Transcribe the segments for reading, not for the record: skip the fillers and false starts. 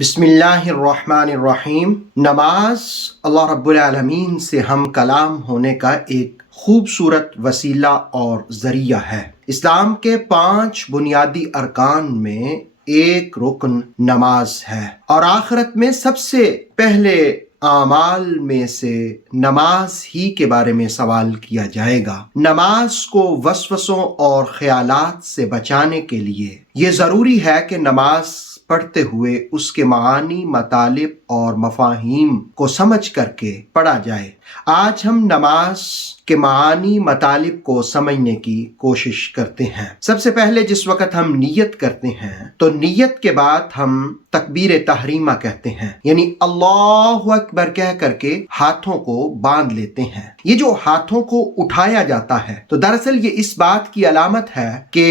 بسم اللہ الرحمن الرحیم۔ نماز اللہ رب العالمین سے ہم کلام ہونے کا ایک خوبصورت وسیلہ اور ذریعہ ہے۔ اسلام کے 5 بنیادی ارکان میں ایک رکن نماز ہے، اور آخرت میں سب سے پہلے اعمال میں سے نماز ہی کے بارے میں سوال کیا جائے گا۔ نماز کو وسوسوں اور خیالات سے بچانے کے لیے یہ ضروری ہے کہ نماز پڑھتے ہوئے اس کے معانی، مطالب اور مفاہیم کو سمجھ کر کے پڑھا جائے۔ آج ہم نماز کے معانی، مطالب کو سمجھنے کی کوشش کرتے ہیں۔ سب سے پہلے جس وقت ہم نیت کرتے ہیں تو نیت کے بعد ہم تکبیر تحریمہ کہتے ہیں، یعنی اللہ اکبر کہہ کر کے ہاتھوں کو باندھ لیتے ہیں۔ یہ جو ہاتھوں کو اٹھایا جاتا ہے تو دراصل یہ اس بات کی علامت ہے کہ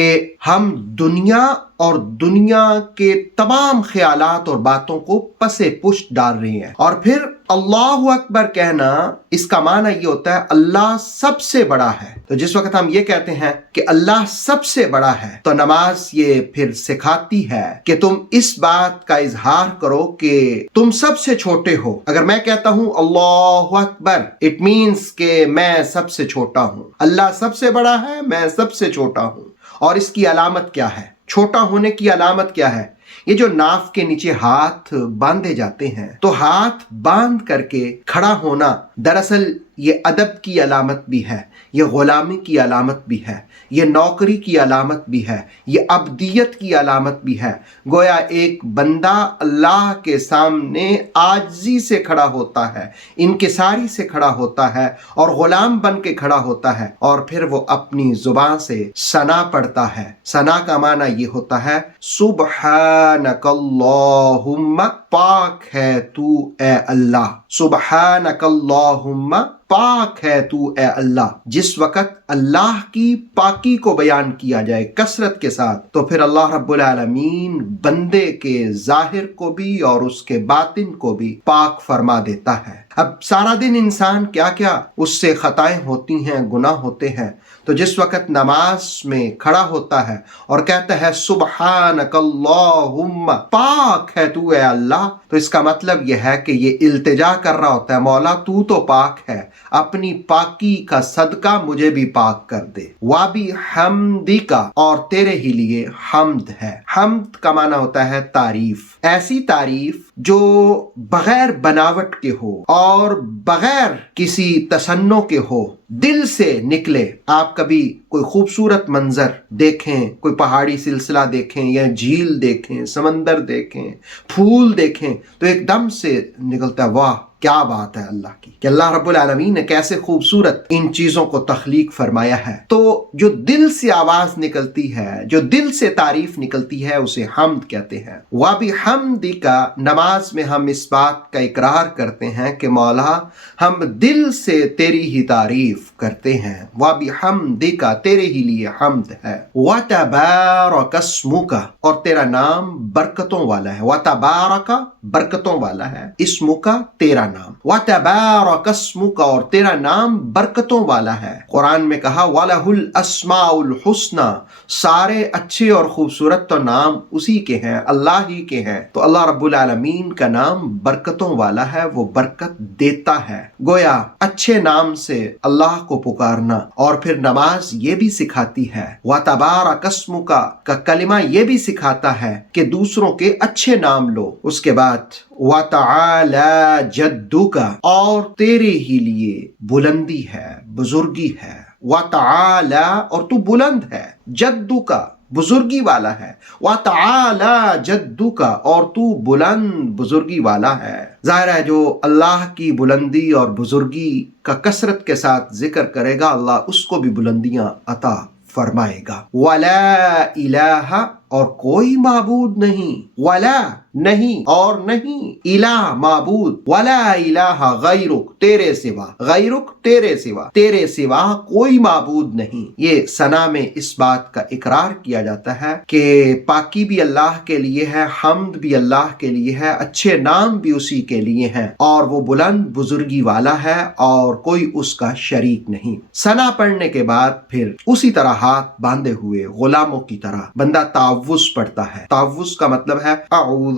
ہم دنیا اور دنیا کے تمام خیالات اور باتوں کو پسے پشت ڈال رہے ہیں۔ اور پھر اللہ اکبر کہنا، اس کا معنی یہ ہوتا ہے اللہ سب سے بڑا ہے۔ تو جس وقت ہم یہ کہتے ہیں کہ اللہ سب سے بڑا ہے تو نماز یہ پھر سکھاتی ہے کہ تم اس بات کا اظہار کرو کہ تم سب سے چھوٹے ہو۔ اگر میں کہتا ہوں اللہ اکبر، اٹ مینس کہ میں سب سے چھوٹا ہوں۔ اللہ سب سے بڑا ہے، میں سب سے چھوٹا ہوں۔ اور اس کی علامت کیا ہے؟ چھوٹا ہونے کی علامت کیا ہے؟ یہ جو ناف کے نیچے ہاتھ باندھے جاتے ہیں تو ہاتھ باندھ کر کے کھڑا ہونا دراصل یہ ادب کی علامت بھی ہے، یہ غلامی کی علامت بھی ہے، یہ نوکری کی علامت بھی ہے، یہ عبدیت کی علامت بھی ہے۔ گویا ایک بندہ اللہ کے سامنے عاجزی سے کھڑا ہوتا ہے، انکساری سے کھڑا ہوتا ہے اور غلام بن کے کھڑا ہوتا ہے، اور پھر وہ اپنی زبان سے ثنا پڑھتا ہے۔ ثنا کا معنی یہ ہوتا ہے سبحانک اللہم، پاک ہے تو اے اللہ، سبحانک اللہم، پاک ہے تو اے اللہ۔ جس وقت اللہ کی پاکی کو بیان کیا جائے کثرت کے ساتھ تو پھر اللہ رب العالمین بندے کے ظاہر کو بھی اور اس کے باطن کو بھی پاک فرما دیتا ہے۔ اب سارا دن انسان کیا کیا اس سے خطائیں ہوتی ہیں، گناہ ہوتے ہیں، تو جس وقت نماز میں کھڑا ہوتا ہے اور کہتا ہے سبحانک اللہم، پاک ہے تو اے اللہ، تو اس کا مطلب یہ ہے کہ یہ التجا کر رہا ہوتا ہے، مولا تو تو پاک ہے، اپنی پاکی کا صدقہ مجھے بھی پاک کر دے۔ وَبِحَمْدِكَ، اور تیرے ہی لیے حمد ہے۔ حمد کا معنی ہوتا ہے تعریف، ایسی تعریف جو بغیر بناوٹ کے ہو اور بغیر کسی تصنع کے ہو، دل سے نکلے۔ آپ کبھی کوئی خوبصورت منظر دیکھیں، کوئی پہاڑی سلسلہ دیکھیں یا جھیل دیکھیں، سمندر دیکھیں، پھول دیکھیں تو ایک دم سے نکلتا ہے واہ کیا بات ہے اللہ کی، کہ اللہ رب العالمین نے کیسے خوبصورت ان چیزوں کو تخلیق فرمایا ہے۔ تو جو دل سے آواز نکلتی ہے، جو دل سے تعریف نکلتی ہے، اسے حمد کہتے ہیں۔ وَبِحَمْدِكَ، نماز میں ہم اس بات کا اقرار کرتے ہیں کہ مولا ہم دل سے تیری ہی تعریف کرتے ہیں۔ وَبِحَمْدِكَ، تیرے ہی لیے حمد ہے۔ وَتَبَارَكَ اسْمُكَ، اور تیرا نام برکتوں والا ہے۔ وَتَبَارَكَ، برکتوں والا ہے، اسمک، تیرا نام۔ وَتَبَارَكَ اسْمُكَ، اور تیرا نام برکتوں والا ہے۔ قرآن میں کہا وَلَهُ الْأَسْمَاءُ الْحُسْنَى، سارے اچھے اور خوبصورت تو نام اسی کے ہیں، اللہ ہی کے ہیں۔ تو اللہ رب العالمین کا نام برکتوں والا ہے، وہ برکت دیتا ہے۔ گویا اچھے نام سے اللہ کو پکارنا، اور پھر نماز یہ بھی سکھاتی ہے، وَتَبَارَكَ اسْمُكَ کا کلمہ یہ بھی سکھاتا ہے کہ دوسروں کے اچھے نام لو۔ اس کے بعد وَتَعَالَى جَدُّكَ، اور تیرے ہی لیے بلندی ہے، بزرگی ہے۔ وَتَعَالَى، اور تو بلند ہے، جَدُّكَ، بزرگی والا ہے۔ وَتَعَالَى جَدُّكَ، اور تو بلند بزرگی والا ہے۔ ظاہر ہے جو اللہ کی بلندی اور بزرگی کا کثرت کے ساتھ ذکر کرے گا، اللہ اس کو بھی بلندیاں عطا فرمائے گا۔ وَلَا إِلَٰهَ، اور کوئی معبود نہیں، ولا نہیں اور نہیں، الہ معبود، ولا الہ غیرک، تیرے سوا، غیرک تیرے سوا، تیرے سوا کوئی معبود نہیں۔ یہ ثنا میں اس بات کا اقرار کیا جاتا ہے کہ پاکی بھی اللہ کے لیے ہے، حمد بھی اللہ کے لیے ہے، اچھے نام بھی اسی کے لیے ہیں، اور وہ بلند بزرگی والا ہے اور کوئی اس کا شریک نہیں۔ ثنا پڑھنے کے بعد پھر اسی طرح ہاتھ باندھے ہوئے غلاموں کی طرح بندہ تعوذ پڑھتا ہے۔ تعوذ کا مطلب ہے اعوذ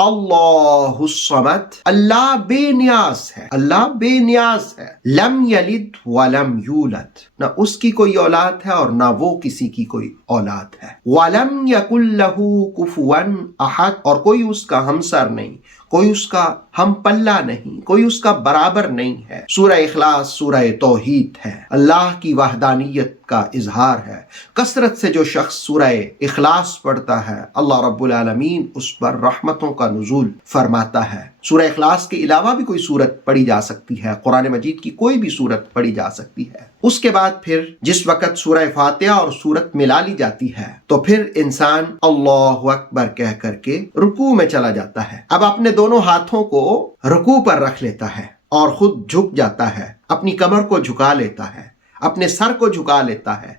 اللہ الصمد، اللہ بے نیاز ہے، اللہ بے نیاز ہے، لم یلد ولم یولد، نہ اس کی کوئی اولاد ہے اور نہ وہ کسی کی کوئی اولاد ہے، ولم یکن لہ کفوا احد، اور کوئی اس کا ہمسر نہیں، کوئی اس کا ہم پلہ نہیں، کوئی اس کا برابر نہیں ہے۔ سورہ اخلاص سورہ توحید ہے، اللہ کی وحدانیت کا اظہار ہے۔ کثرت سے جو شخص سورہ اخلاص پڑھتا ہے اللہ رب العالمین اس پر رحمتوں کا نزول فرماتا ہے۔ سورہ اخلاص کے علاوہ بھی کوئی سورت پڑھی جا سکتی ہے، قرآن مجید کی کوئی بھی سورت پڑھی جا سکتی ہے۔ اس کے بعد پھر جس وقت سورہ فاتحہ اور سورت ملا لی جاتی ہے تو پھر انسان اللہ اکبر کہہ کر کے رکوع میں چلا جاتا ہے۔ اب اپنے دونوں ہاتھوں کو رکوع پر رکھ لیتا ہے اور خود جھک جاتا ہے، اپنی کمر کو جھکا لیتا ہے، اپنے سر کو جھکا لیتا ہے۔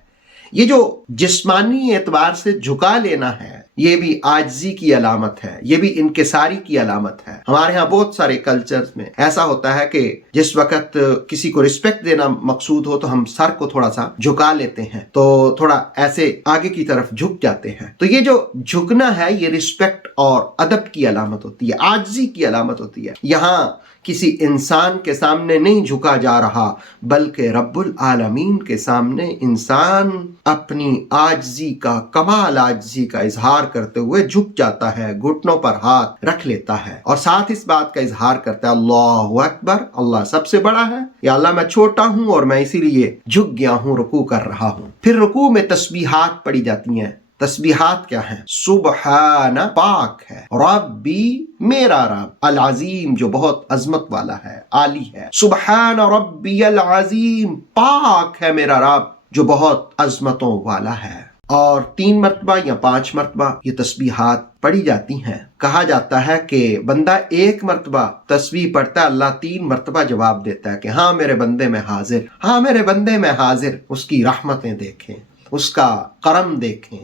یہ جو جسمانی اعتبار سے جھکا لینا ہے یہ بھی عاجزی کی علامت ہے، یہ بھی انکساری کی علامت ہے۔ ہمارے ہاں بہت سارے کلچرز میں ایسا ہوتا ہے کہ جس وقت کسی کو رسپیکٹ دینا مقصود ہو تو ہم سر کو تھوڑا سا جھکا لیتے ہیں، تو تھوڑا ایسے آگے کی طرف جھک جاتے ہیں۔ تو یہ جو جھکنا ہے یہ رسپیکٹ اور ادب کی علامت ہوتی ہے، عاجزی کی علامت ہوتی ہے۔ یہاں کسی انسان کے سامنے نہیں جھکا جا رہا بلکہ رب العالمین کے سامنے انسان اپنی عاجزی کا، کمال عاجزی کا اظہار کرتے ہوئے جھک جاتا ہے، گھٹنوں پر ہاتھ رکھ لیتا ہے اور ساتھ اس بات کا اظہار کرتا ہے اللہ اکبر، اللہ سب سے بڑا ہے، یا اللہ میں چھوٹا ہوں اور میں اسی لیے جھک گیا ہوں، رکوع کر رہا ہوں۔ پھر رکوع میں تسبیحات پڑھی جاتی ہیں۔ تسبیحات کیا ہیں؟ سبحان، پاک ہے، ربی میرا رب، العظیم جو بہت عظمت والا ہے، عالی ہے، سبحان ربی العظیم، پاک ہے میرا رب جو بہت عظمتوں والا ہے۔ اور 3 مرتبہ یا 5 مرتبہ یہ تسبیحات پڑھی جاتی ہیں۔ کہا جاتا ہے کہ بندہ 1 مرتبہ تسبیح پڑھتا ہے، اللہ 3 مرتبہ جواب دیتا ہے کہ ہاں میرے بندے میں حاضر، ہاں میرے بندے میں حاضر۔ اس کی رحمتیں دیکھیں، اس کا کرم دیکھیں،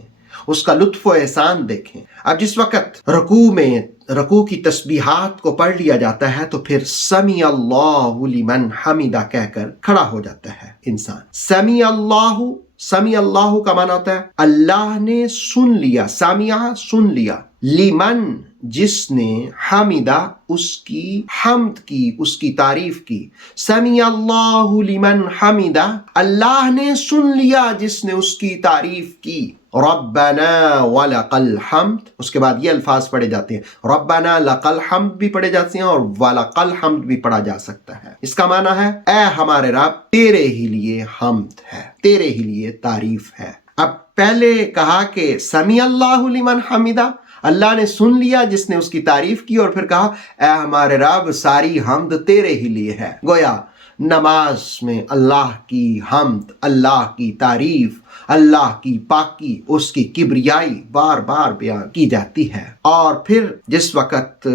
اس کا لطف و احسان دیکھیں۔ اب جس وقت رکوع کی تسبیحات کو پڑھ لیا جاتا ہے تو پھر سمیع اللہ لمن حمدہ کہہ کر کھڑا ہو جاتا ہے انسان۔ سمیع اللہ کا معنی ہوتا ہے اللہ نے سن لیا، سامعہ سن لیا، لمن جس نے، حمدہ اس کی حمد کی، اس کی تعریف کی، سمیع اللہ لمن حمدہ، اللہ نے سن لیا جس نے اس کی تعریف کی، ربنا ولک الحمد، اس کے بعد یہ الفاظ پڑھے جاتے ہیں، ربنا لک الحمد بھی پڑھے جاتے ہیں اور ولک الحمد بھی پڑھا جا سکتا ہے۔ اس کا معنی ہے اے ہمارے رب تیرے ہی لیے حمد ہے، تیرے ہی لیے تعریف ہے۔ اب پہلے کہا کہ سمیع اللہ لمن حمدہ، اللہ نے سن لیا جس نے اس کی تعریف کی، اور پھر کہا اے ہمارے رب ساری حمد تیرے ہی لیے ہے۔ گویا نماز میں اللہ کی حمد، اللہ کی تعریف، اللہ کی پاکی، اس کی کبریائی بار بار بیان کی جاتی ہے۔ اور پھر جس وقت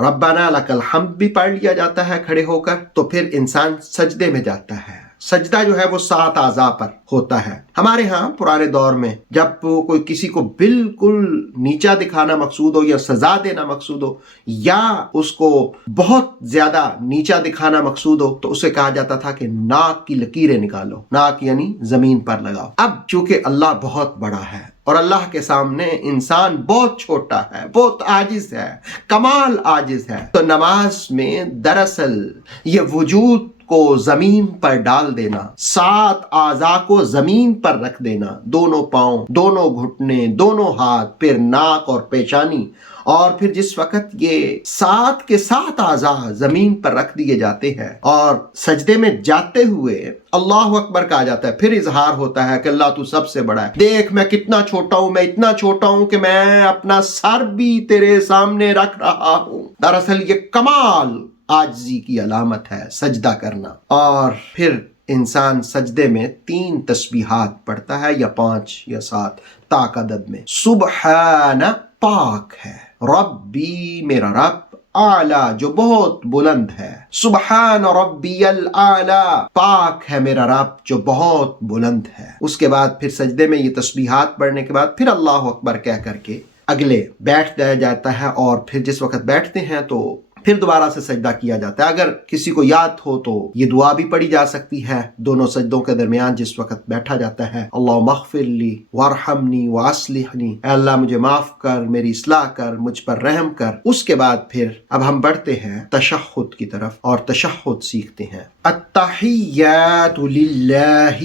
ربنا لک الحمد بھی پڑھ لیا جاتا ہے کھڑے ہو کر تو پھر انسان سجدے میں جاتا ہے۔ سجدہ جو ہے وہ 7 اعضاء پر ہوتا ہے۔ ہمارے ہاں پرانے دور میں جب کوئی کسی کو بالکل نیچا دکھانا مقصود ہو یا سزا دینا مقصود ہو یا اس کو بہت زیادہ نیچا دکھانا مقصود ہو تو اسے کہا جاتا تھا کہ ناک کی لکیریں نکالو، ناک یعنی زمین پر لگاؤ۔ اب چونکہ اللہ بہت بڑا ہے اور اللہ کے سامنے انسان بہت چھوٹا ہے، بہت عاجز ہے، کمال عاجز ہے، تو نماز میں دراصل یہ وجود کو زمین پر ڈال دینا، 7 اعضاء کو زمین پر رکھ دینا، دونوں پاؤں، دونوں گھٹنے، دونوں ہاتھ، پھر ناک اور پیشانی، اور پھر جس وقت یہ 7 کے 7 اعضاء زمین پر رکھ دیے جاتے ہیں اور سجدے میں جاتے ہوئے اللہ اکبر کہا جاتا ہے، پھر اظہار ہوتا ہے کہ اللہ تو سب سے بڑا ہے، دیکھ میں کتنا چھوٹا ہوں، میں اتنا چھوٹا ہوں کہ میں اپنا سر بھی تیرے سامنے رکھ رہا ہوں۔ دراصل یہ کمال عاجزی کی علامت ہے سجدہ کرنا۔ اور پھر انسان سجدے میں 3 تسبیحات پڑھتا ہے یا 5 یا 7 تاک عدد میں۔ سبحان، پاک ہے، ربی میرا رب، اعلی جو بہت بلند ہے، سبحان ربی الاعلی، پاک ہے میرا رب جو بہت بلند ہے۔ اس کے بعد پھر سجدے میں یہ تسبیحات پڑھنے کے بعد پھر اللہ اکبر کہہ کر کے اگلے بیٹھ جاتا ہے، اور پھر جس وقت بیٹھتے ہیں تو پھر دوبارہ سے سجدہ کیا جاتا ہے۔ اگر کسی کو یاد ہو تو یہ دعا بھی پڑھی جا سکتی ہے دونوں سجدوں کے درمیان جس وقت بیٹھا جاتا ہے، اللہم اغفر لی وارحمنی واصلحنی، اے اللہ مجھے معاف کر، میری اصلاح کر، مجھ پر رحم کر۔ اس کے بعد پھر اب ہم بڑھتے ہیں تشہد کی طرف اور تشہد سیکھتے ہیں۔ التحیات للہ،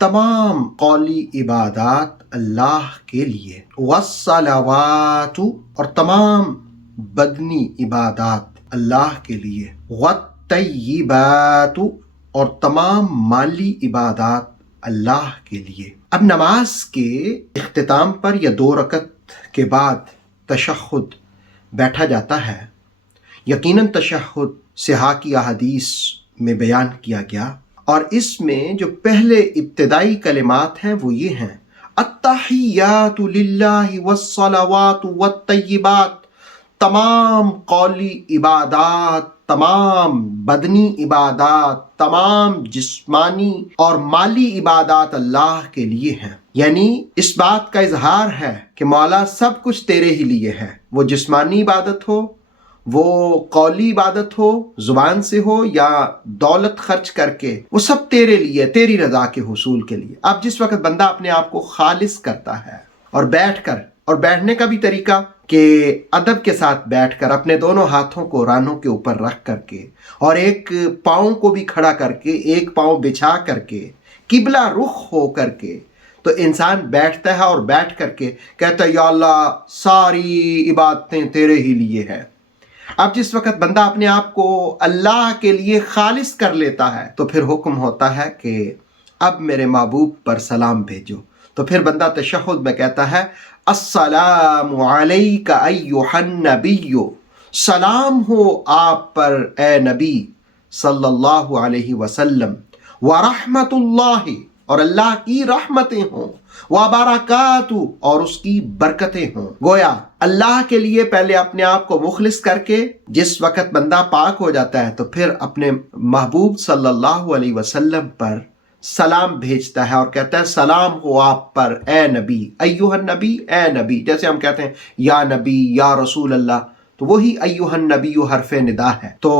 تمام قولی عبادات اللہ کے لیے، والصلوات، اور تمام بدنی عبادات اللہ کے لیے، والطیبات، اور تمام مالی عبادات اللہ کے لیے۔ اب نماز کے اختتام پر یا 2 رکعت کے بعد تشہد بیٹھا جاتا ہے۔ یقیناً تشہد صحاح کی احادیث میں بیان کیا گیا، اور اس میں جو پہلے ابتدائی کلمات ہیں وہ یہ ہیں، التحیات للہ والصلوات والطیبات، تمام قولی عبادات، تمام بدنی عبادات، تمام جسمانی اور مالی عبادات اللہ کے لیے ہیں۔ یعنی اس بات کا اظہار ہے کہ مولا سب کچھ تیرے ہی لیے ہے، وہ جسمانی عبادت ہو، وہ قولی عبادت ہو زبان سے ہو، یا دولت خرچ کر کے، وہ سب تیرے لیے، تیری رضا کے حصول کے لیے۔ اب جس وقت بندہ اپنے آپ کو خالص کرتا ہے اور بیٹھ کر، اور بیٹھنے کا بھی طریقہ کہ ادب کے ساتھ بیٹھ کر اپنے دونوں ہاتھوں کو رانوں کے اوپر رکھ کر کے، اور ایک پاؤں کو بھی کھڑا کر کے، ایک پاؤں بچھا کر کے، قبلہ رخ ہو کر کے، تو انسان بیٹھتا ہے اور بیٹھ کر کے کہتا ہے یا اللہ ساری عبادتیں تیرے ہی لیے ہے۔ اب جس وقت بندہ اپنے آپ کو اللہ کے لیے خالص کر لیتا ہے تو پھر حکم ہوتا ہے کہ اب میرے محبوب پر سلام بھیجو۔ تو پھر بندہ تشہد میں کہتا ہے السلام علیک ایھا النبی، سلام ہو آپ پر اے نبی صلی اللہ علیہ وسلم، ورحمت اللہ، اور اللہ کی رحمتیں ہوں، وبرکاتہ، اور اس کی برکتیں ہوں۔ گویا اللہ کے لیے پہلے اپنے آپ کو مخلص کر کے جس وقت بندہ پاک ہو جاتا ہے تو پھر اپنے محبوب صلی اللہ علیہ وسلم پر سلام بھیجتا ہے اور کہتا ہے سلام ہو آپ پر اے نبی، ایھا النبی، اے نبی، جیسے ہم کہتے ہیں یا نبی، یا رسول اللہ، تو وہی ایھا النبی حرف ندا ہے۔ تو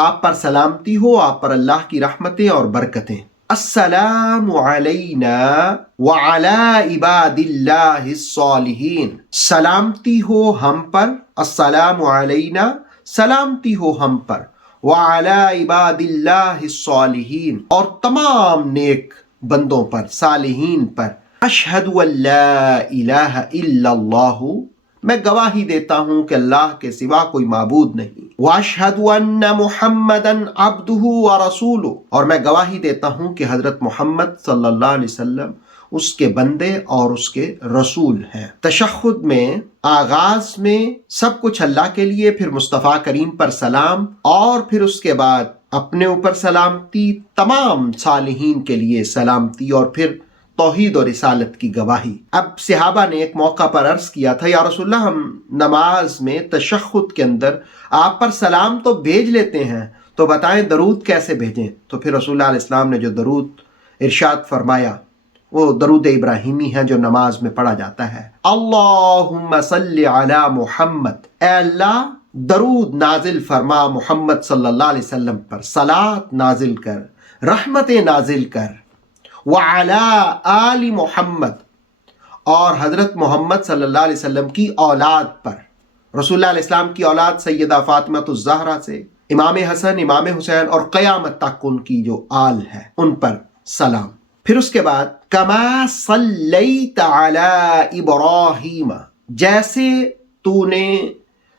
آپ پر سلامتی ہو، آپ پر اللہ کی رحمتیں اور برکتیں۔ السلام علینا وعلی عباد اللہ الصالحین، سلامتی ہو ہم پر، السلام علینا، سلامتی ہو ہم پر، وعلی عباد اللہ الصالحین، اور تمام نیک بندوں پر، صالحین پر۔ اشہد ان لا الہ الا اللہ، میں گواہی دیتا ہوں کہ اللہ کے سوا کوئی معبود نہیں، واشہد ان محمدا عبدہ ورسولہ، اور میں گواہی دیتا ہوں کہ حضرت محمد صلی اللہ علیہ وسلم اس کے بندے اور اس کے رسول ہیں۔ تشہد میں آغاز میں سب کچھ اللہ کے لیے، پھر مصطفیٰ کریم پر سلام، اور پھر اس کے بعد اپنے اوپر سلامتی، تمام صالحین کے لیے سلامتی، اور پھر توحید اور رسالت کی گواہی۔ اب صحابہ نے ایک موقع پر عرض کیا تھا یا رسول اللہ، ہم نماز میں تشہد کے اندر آپ پر سلام تو بھیج لیتے ہیں، تو بتائیں درود کیسے بھیجیں؟ تو پھر رسول اللہ علیہ السلام نے جو درود ارشاد فرمایا وہ درود ابراہیمی ہے جو نماز میں پڑھا جاتا ہے، اللہم صلی علی محمد، اے اللہ درود نازل فرما محمد صلی اللہ علیہ وسلم پر، صلاۃ نازل کر، رحمتیں نازل کر، وعلی آل محمد، اور حضرت محمد صلی اللہ علیہ وسلم کی اولاد پر، رسول اللہ علیہ السلام کی اولاد سیدہ فاطمہ الزہرا سے امام حسن، امام حسین، اور قیامت تک ان کی جو آل ہے ان پر سلام۔ پھر اس کے بعد کما صلیت علی ابراہیم، جیسے تو نے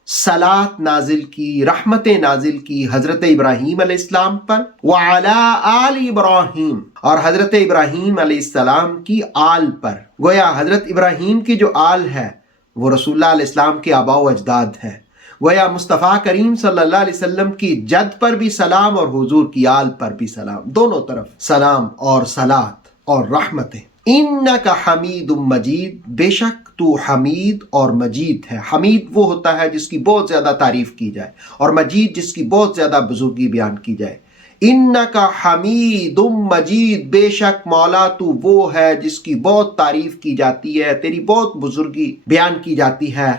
صلاۃ نازل کی، رحمتیں نازل کی حضرت ابراہیم علیہ السلام پر، وعلی آل ابراہیم، اور حضرت ابراہیم علیہ السلام کی آل پر۔ گویا حضرت ابراہیم کی جو آل ہے وہ رسول اللہ علیہ السلام کے آباء و اجداد ہے۔ گویا مصطفیٰ کریم صلی اللہ علیہ وسلم کی جد پر بھی سلام اور حضور کی آل پر بھی سلام، دونوں طرف سلام اور صلاۃ اور رحمتیں۔ انک حمید مجید، بے شک تو حمید اور مجید ہے۔ حمید وہ ہوتا ہے جس کی بہت زیادہ تعریف کی جائے، اور مجید جس کی بہت زیادہ بزرگی بیان کی جائے۔ انک حمید مجید، بے شک مولا تو وہ ہے جس کی بہت تعریف کی جاتی ہے، تیری بہت بزرگی بیان کی جاتی ہے،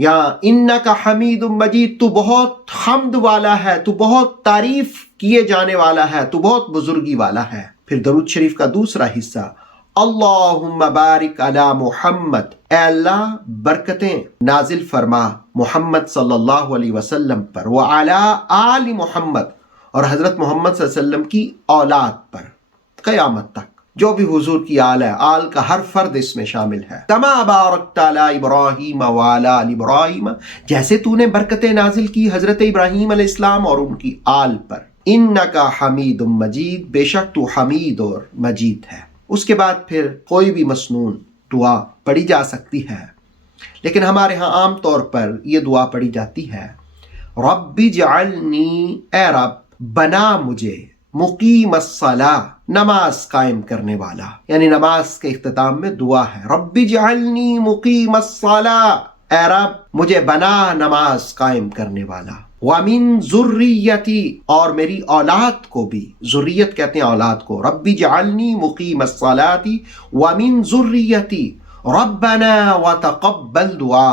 یا انکا حمید مجید، تو بہت حمد والا ہے، تو بہت تعریف کیے جانے والا ہے، تو بہت بزرگی والا ہے۔ پھر درود شریف کا دوسرا حصہ، اللہم بارک علی محمد، اے اللہ برکتیں نازل فرما محمد صلی اللہ علیہ وسلم پر، وعلی آل محمد، اور حضرت محمد صلی اللہ علیہ وسلم کی اولاد پر قیامت تک، جو بھی حضور کی آل ہے، آل کا ہر فرد اس میں شامل ہے۔ کما بارکت علی ابراہیم وعلی آل ابراہیم، جیسے تو نے برکتیں نازل کی حضرت ابراہیم علیہ السلام اور ان کی آل پر۔ انکا حمید مجید، بے شک تو حمید اور مجید ہے۔ اس کے بعد پھر کوئی بھی مسنون دعا پڑھی جا سکتی ہے، لیکن ہمارے ہاں عام طور پر یہ دعا پڑھی جاتی ہے، رب اجعلنی، اے رب بنا مجھے، مقیم الصلاۃ، نماز قائم کرنے والا، یعنی نماز کے اختتام میں دعا ہے، رب اجعلنی مقیم الصلاۃ، اے رب مجھے بنا نماز قائم کرنے والا، وَمِن ذُرِّيَّتِي، اور میری اولاد کو بھی، ذریت کہتے ہیں اولاد کو، رب اجعلنی مقیم الصلاۃ وَمِن ذُرِّيَّتِي ربنا وتقبل دعا،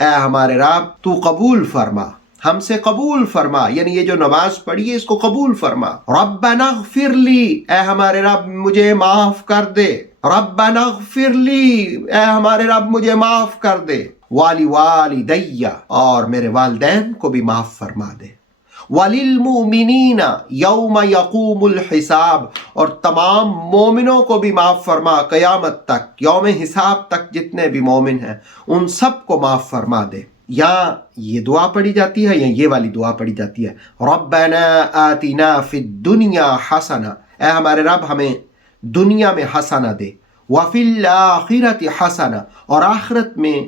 اے ہمارے رب تو قبول فرما، ہم سے قبول فرما، یعنی یہ جو نماز پڑھی ہے اس کو قبول فرما۔ ربنا اغفر لی، اے ہمارے رب مجھے معاف کر دے، ربنا اغفر لی، اے ہمارے رب مجھے معاف کر دے، والی والدی، اور میرے والدین کو بھی معاف فرما دے، وللمؤمنین یوم یقوم الحساب، اور تمام مومنوں کو بھی معاف فرما قیامت تک، یوم حساب تک جتنے بھی مومن ہیں ان سب کو معاف فرما دے۔ یا یہ دعا پڑھی جاتی ہے یا یہ والی دعا پڑھی جاتی ہے، ربنا آتنا فی الدنیا حسنہ، اے ہمارے رب ہمیں دنیا میں حسنہ دے، وفی الآخرۃ حسنہ، اور آخرت میں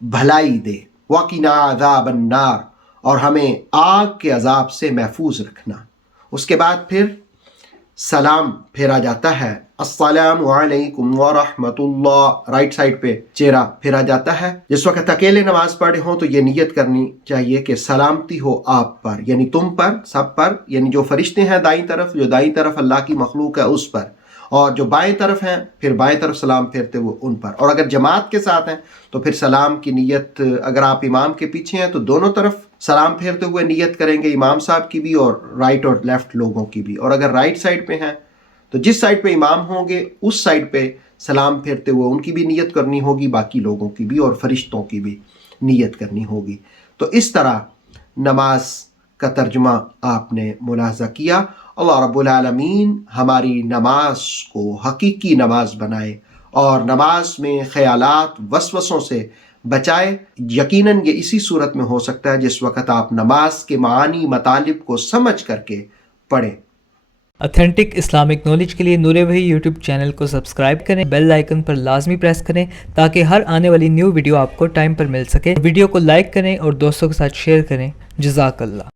بھلائی دے، وقنا عذاب النار، اور ہمیں آگ کے عذاب سے محفوظ رکھنا۔ اس کے بعد پھر سلام پھیرا جاتا ہے، السلام علیکم ورحمۃ اللہ، رائٹ سائڈ پہ چہرہ پھیرا جاتا ہے۔ جس وقت اکیلے نماز پڑھے ہوں تو یہ نیت کرنی چاہیے کہ سلامتی ہو آپ پر، یعنی تم پر، سب پر، یعنی جو فرشتے ہیں دائیں طرف، جو دائیں طرف اللہ کی مخلوق ہے اس پر، اور جو بائیں طرف ہیں پھر بائیں طرف سلام پھیرتے ہوئے ان پر، اور اگر جماعت کے ساتھ ہیں تو پھر سلام کی نیت، اگر آپ امام کے پیچھے ہیں تو دونوں طرف سلام پھیرتے ہوئے نیت کریں گے، امام صاحب کی بھی اور رائٹ اور لیفٹ لوگوں کی بھی، اور اگر رائٹ سائڈ پہ ہیں تو جس سائڈ پہ امام ہوں گے اس سائڈ پہ سلام پھیرتے ہوئے ان کی بھی نیت کرنی ہوگی، باقی لوگوں کی بھی اور فرشتوں کی بھی نیت کرنی ہوگی۔ تو اس طرح نماز کا ترجمہ آپ نے ملاحظہ کیا۔ اللہ رب العالمین ہماری نماز کو حقیقی نماز بنائے اور نماز میں خیالات وسوسوں سے بچائے۔ یقیناً یہ اسی صورت میں ہو سکتا ہے جس وقت آپ نماز کے معانی مطالب کو سمجھ کر کے پڑھیں۔ اتھینٹک اسلامک نالج کے لیے نور وحی یوٹیوب چینل کو سبسکرائب کریں، بیل آئیکن پر لازمی پریس کریں تاکہ ہر آنے والی نیو ویڈیو آپ کو ٹائم پر مل سکے۔ ویڈیو کو لائک کریں اور دوستوں کے ساتھ شیئر کریں۔ جزاک اللہ۔